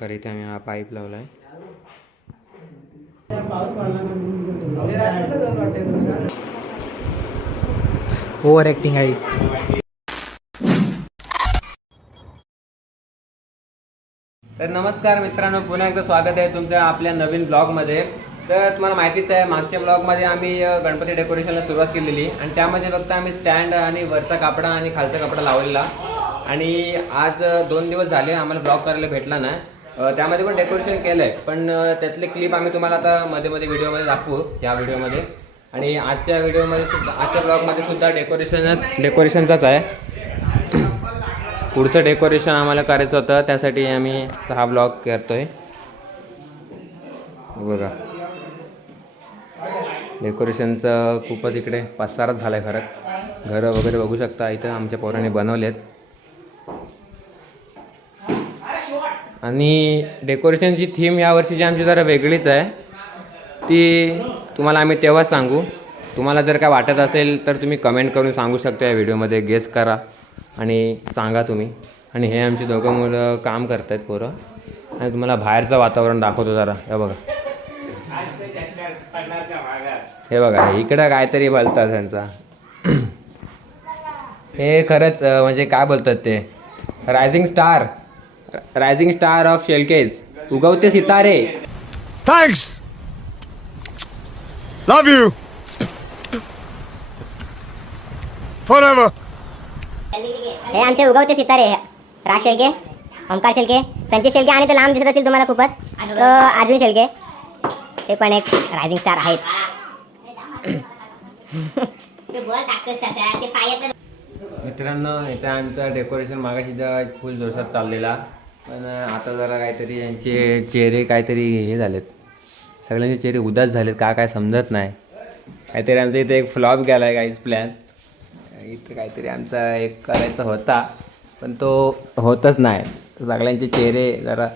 प्रकारे इथे आम्ही हा पाईप लावला आहे. ओव्हर ॲक्टिंग आहे. तर नमस्कार मित्रांनो, पुन्हा एकदा स्वागत आहे तुमचं आपल्या नवीन ब्लॉगमध्ये. तर तुम्हाला माहितीच आहे, मागच्या ब्लॉगमध्ये आम्ही गणपती डेकोरेशनला सुरुवात केलेली आणि त्यामध्ये फक्त आम्ही स्टँड आणि वरचा कपडा आणि खालचा कपडा लावलेला. आणि आज 2 दिवस झाले आम्हाला ब्लॉग करायला भेटला नाही. त्यामध्ये पण डेकोरेशन केलं आहे, पण त्यातले क्लिप आम्ही तुम्हाला आता मध्ये व्हिडिओमध्ये दाखवू, या व्हिडिओमध्ये. आणि आजच्या व्हिडिओमध्ये सुद्धा, आजच्या ब्लॉगमध्ये सुद्धा डेकोरेशनचाच आहे. पुढचं डेकोरेशन आम्हाला करायचं होतं, त्यासाठी आम्ही हा ब्लॉग करतोय. बघा, डेकोरेशनचं खूपच इकडे पसाराच झाला आहे. घरं वगैरे बघू शकता, इथं आमच्या पोरांनी बनवलेत. आणि डेकोरेशनची थीम यावर्षीची आमची जरा वेगळीच आहे, ती तुम्हाला आम्ही तेव्हाच सांगू. तुम्हाला जर काय वाटत असेल तर तुम्ही कमेंट करून सांगू शकता, या व्हिडिओमध्ये गेस करा आणि सांगा तुम्ही. आणि हे आमची दोघं मुलं काम करत आहेत, पोरं. आणि तुम्हाला बाहेरचं वातावरण दाखवतो जरा. हे बघा इकडं काहीतरी बोलतात त्यांचा. हे खरंच म्हणजे काय बोलतात ते, रायझिंग स्टार ऑफ शेलकेज, उगवते सितारे. Thanks, love you forever. हे आमचे उगवते सितारे, राज शेळके, ओंकार शेळके, संचित शेळके आणि ते लांब दिसत असेल तुम्हाला खूपच, तो अर्जुन शेळके. ते पण एक रायझिंग स्टार आहेत. मित्रांनो, इथं आमचं डेकोरेशन मागाशी फुल जोशात चाललेला, पण आता जरा काहीतरी यांचे चेहरे काहीतरी हे झालेत, सगळ्यांचे चेहरे उदास झालेत, काय समजत नाही. काहीतरी आमचं इथं एक फ्लॉप गेला आहे काहीच प्लॅन. इथं काहीतरी आमचा एक करायचा होता, पण तो होतच नाही. सगळ्यांचे चेहरे जरा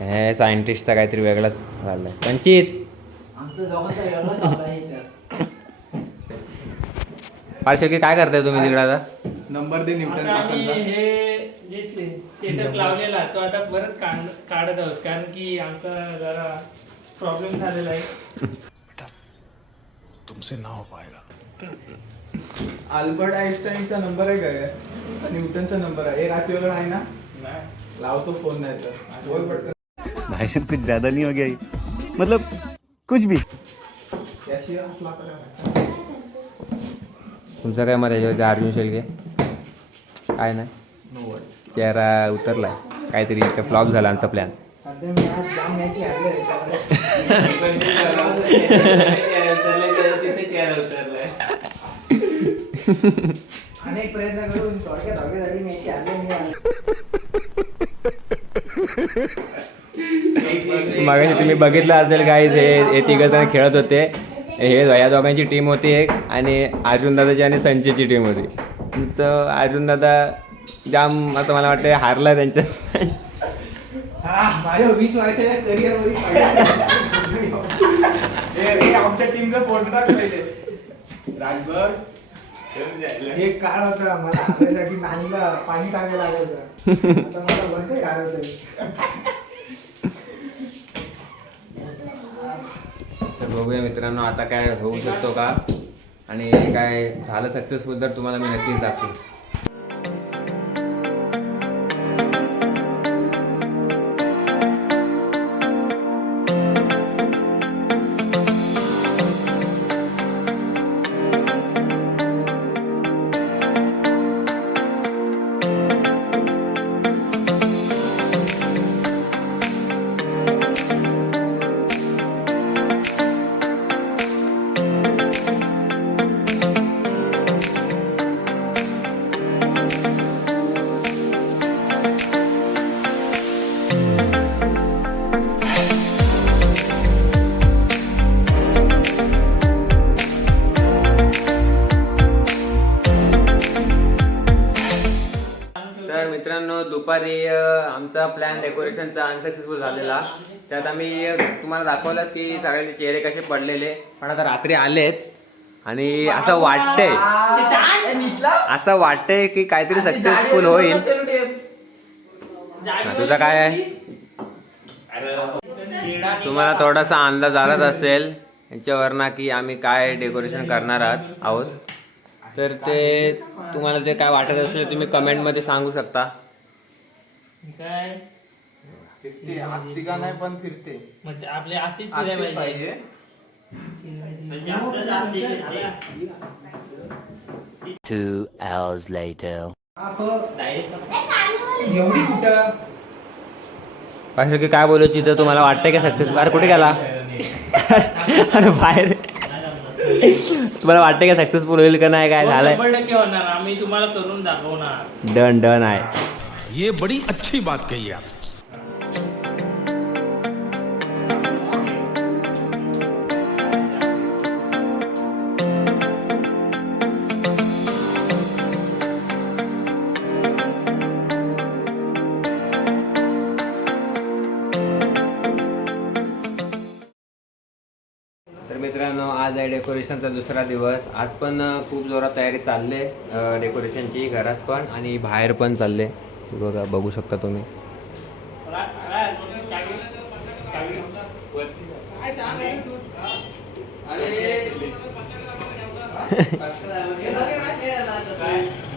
हे सायंटिस्टचा काहीतरी वेगळाच झालं आहे. संचित पार्शल काय करताय तुम्ही तिकडे आता? नंबर दे न्यूटन. हे जे सेटअप लावलेला तो आता परत काढत आहोत, कारण की आमचा जरा प्रॉब्लेम झालेला आहे. तुमसे ना हो पाएगा. अल्बर्ट आइन्स्टाईनचा नंबर आहे काय? न्यूटनचा नंबर आहे. रात्रीवर आहे ना? लावतो फोन, नाही तर बोल पटकन. भाई साहब कुछ ज्यादा नहीं हो गया ये? मतलब कुछ भी. तुमचं काय मत आहे अर्जुन शेळके? काय नाही, चेहरा उतरलाय, काहीतरी इथं फ्लॉप झाला आमचा प्लॅन. अनेक प्रयत्न करून मागाशी तुम्ही बघितलं असेल गाईज, हे तिघजण खेळत होते. हे या दोघांची टीम होती एक, आणि अर्जुन दादाची आणि संचितची टीम होती. तर अर्जुन दादा जाम असं मला वाटतं हारला त्यांच्या. माझ्या 20 वर्षाच्या करिअर मध्ये आमच्या टीमचा फोटो टाक पाहिजे. राजभर हे काळ होता, मला आपल्यासाठी नानीला पाणी टाकायला लागायचं. आता मला वरचे काळ होतं. तर बघूया मित्रांनो, आता काय होऊ शकतो का, आणि काय झालं सक्सेसफुल तर तुम्हाला मी नक्कीच दाखवेन. मित्रांनो, दुपारी आमचा प्लॅन डेकोरेशनचा अनसक्सेसफुल झालेला. त्यात आम्ही तुम्हाला दाखवलंच की सगळ्यांचे चेहरे कसे पडलेले, पण आता रात्री आलेत आणि असं वाटतंय की काहीतरी सक्सेसफुल होईल. हा, तुझा काय आहे? तुम्हाला थोडासा अंदाज आलाच असेल याच्यावरना की आम्ही काय डेकोरेशन करणार आहोत. तर ते तुम्हाला जे काय वाटत असेल तुम्ही कमेंटमध्ये सांगू शकता. काय फिरते आस्तिका नाही पण फिरते म्हणजे आपले आस्तीच आस्तिक पाहिजे. Two hours later. एवढी कुठं पाहिजे की काय बोलायची तर तुम्हाला वाटतंय का सक्सेस? अरे कुठे गेला? अरे बाहेर. तुम्हाला वाटतंय का सक्सेसफुल होईल का नाही? काय झालंय? 100% होणार. आम्ही तुम्हाला करून दाखवणार. डन डन आहे. ये बड़ी अच्छी बात कही आप. तर मित्रांनो आज आहे डेकोरेशनचा दुसरा दिवस. आज पण खूप जोरात तयारी चालले डेकोरेशनची, घरात पण आणि बाहेर पण चालले. बघा बघू शकता तुम्ही.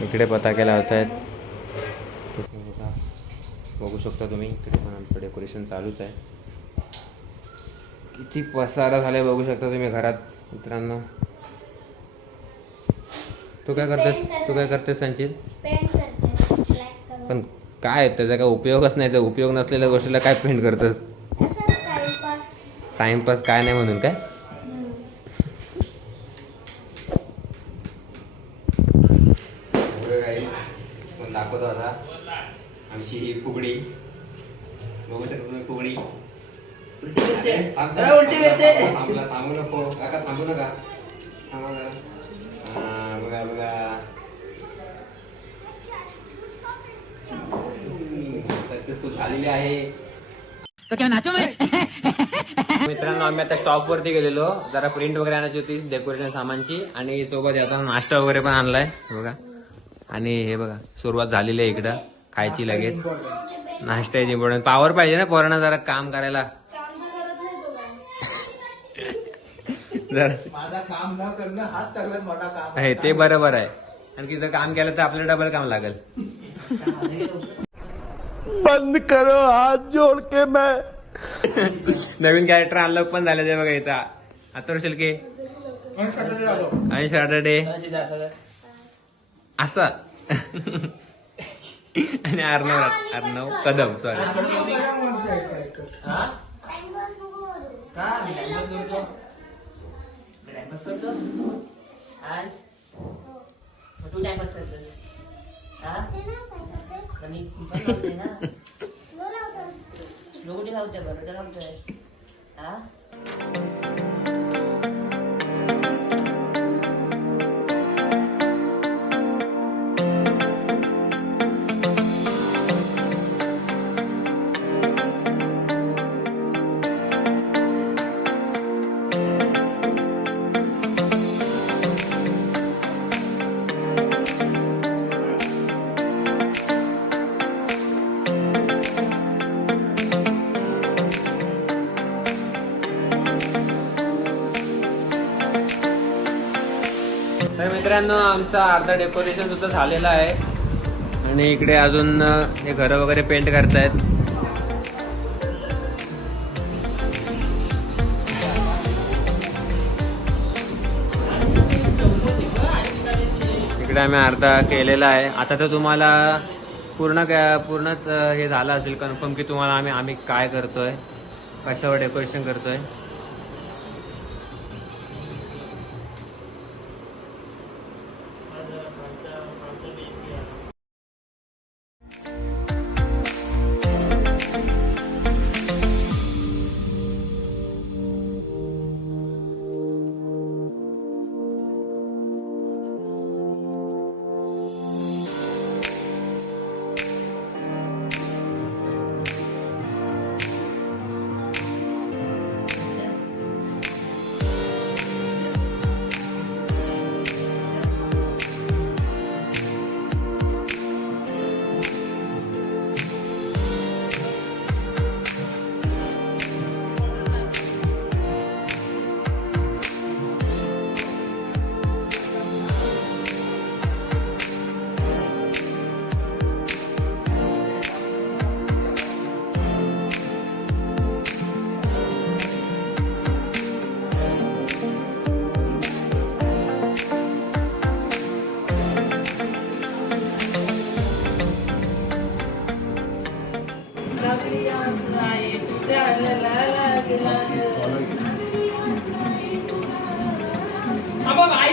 इकडे पताके लावत आहेत, बघू शकता तुम्ही. इकडे पण आमचं डेकोरेशन चालूच आहे. किती पसारा झालाय बघू शकता तुम्ही घरात मित्रांनो. तू काय करतेस संचित? पण काय त्याचा काय उपयोगच नाही. त्याचा उपयोग नसलेल्या गोष्टीला काय पेंट करतोस? टाइमपास काय नाही म्हणून काय? दाखवतो आता आमची ही फुगडी. बघू शकता तुम्ही फुगडी. थांबू नको काका, थांबू नका. बघा बघा सक्सेसफुल झालेली आहे. मित्रांनो आम्ही आता स्टॉप वरती गेलेलो, जरा प्रिंट वगैरे आणायची होती डेकोरेशन सामानची, आणि सोबत येताना नाश्ता वगैरे पण आणलाय बघा. आणि हे बघा सुरुवात झालेली आहे इकडं खायची लगेच. नाश्त्याची इम्पॉर्टन्स. पावर पाहिजे ना पोरांना जरा काम करायला. जरा माझा काम न करणं हाच सगळ्यात मोठा काम आहे ते बरोबर आहे. आणखी जर काम केलं तर आपल्याला डबल काम लागेल. बंद करो हाथ जोड़ के मैं. नवीन कॅरेक्टर अनलॉक पण झाले ते बघा इथं. अथर्व शिल्के आणि सॅटर्डे असा आणि अर्णव कदम. सॉरी आज तू टाइमपास करतोस कमी पण लावते ना. लोक लावते बरं लावतोय हा. तर मित्रांनो आमचा अर्धा डेकोरेशन सुद्धा झालेला आहे, आणि इकडे अजून हे घरं वगैरे पेंट करतायत. इकडे आम्ही अर्धा केलेला आहे. आता तर तुम्हाला पूर्णच हे झालं असेल कन्फर्म की तुम्हाला आम्ही काय करतोय, कशावर डेकोरेशन करतोय.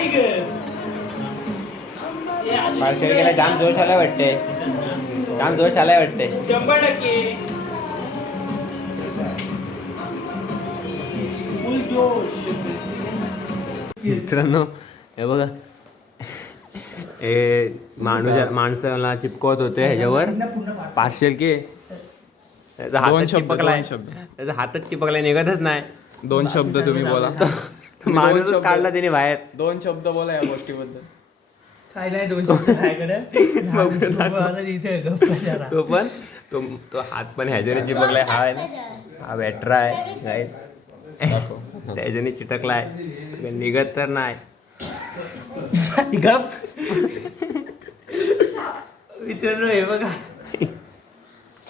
आई ग हे अजून पार्सल केला जाम जोश आलाय वाटते जाम जोश आलाय वाटते 100% फुल जोश. मित्रांनो हे बघा हे माणसाला चिपकवत होते ह्याच्यावर पार्सल के त्याचा हातच चिपकलाय त्याचा हातच चिपकलाय निघतच नाही. 2 शब्द तुम्ही बोला. माणूसच काढला त्याने बाहेर. 2 शब्द बोला या गोष्टीबद्दल. काय नाही 2 शब्द तो पण तो हात पण ह्याच्याने चिपकलाय. हा बॅटरा आहे गाईस त्याच्याने चिटकलाय निघत तर नाही. गप मित्रांनो हे बघा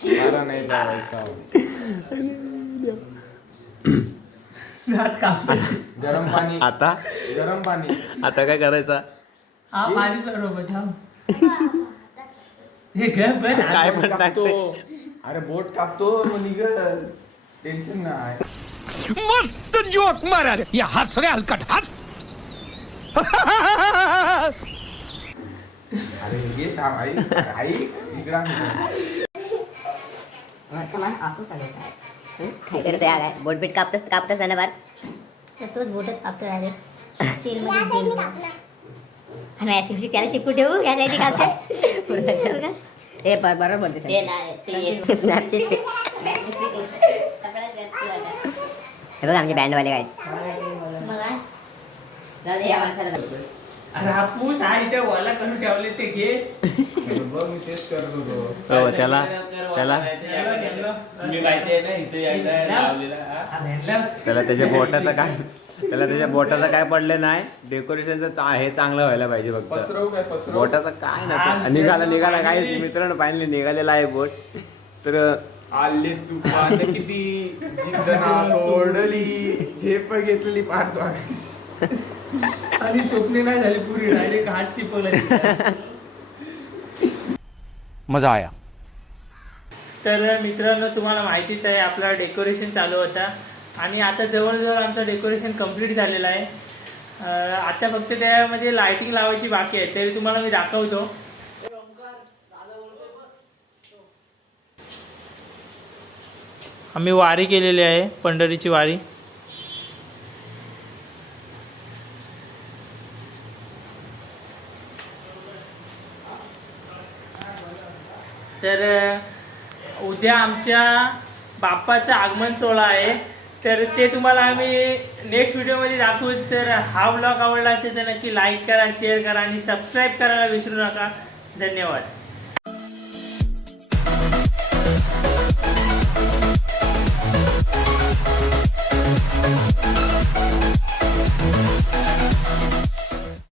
मला नाही लावायचा. गरम पाणी आता गरम पाणी. आता काय करायचा हा पाणीच बरोबर थांब हे गप बस काय पण कापतो. टाकते अरे बोट कापतो मग निघत. टेन्शन नाही. मस्त जोक मारा रे या हात सगळे हलकट हात अरे घे थांब आई आई इकडं आण. काय करतोय हा काय बोटबीट कापतच ना बार तोच बोटच कापतो आणि ऍसिडची त्याला चिपू ठेवू या साईडची कापते पूर्ण हे बरोबर बोलते ते नाही ते स्नॅपची हे बघा आमचे बँडवाले काय मला जाऊ दे, या माणसाला अरे हापूस हा इथे वाला करून ठेवले ते घे. बघ मी तेच करत होतो. हो त्याला मी माहिती आहे ना इथे एकदा लावलेला हा. त्याला त्याच्या बोटाचं काय पडलं नाही. डेकोरेशनचं हे चांगलं व्हायला पाहिजे फक्त. पसरवू काय पसरव. बोटाचं काय ना निघाला काय मित्रांनो फायनली निघालेला आहे बोट. तर आले तुफान किती जिंकना सोडली झेप घेतलेली पाहतो. आणि स्वप्ने नाही झाली पुरी डायरेक्ट हात टिपवला. मजा आया. तर मित्रांनो तुम्हाला माहितीच आहे आपला डेकोरेशन चालू होता आणि आता जवळजवळ आमचं डेकोरेशन कम्प्लीट झालेलं आहे. आता फक्त त्यामध्ये लाइटिंग लावायची बाकी आहे तरी तुम्हाला मी दाखवतो. आम्ही वारी केलेली आहे पंढरीची वारी. तर उद्या आमच्या बाप्पाचं आगमन सोहळा आहे तर ते तुम्हाला आम्ही नेक्स्ट व्हिडिओमध्ये दाखवू. तर हा व्लॉग आवडला असेल तर नक्की लाईक करा शेअर करा आणि सबस्क्राईब करायला विसरू नका. धन्यवाद.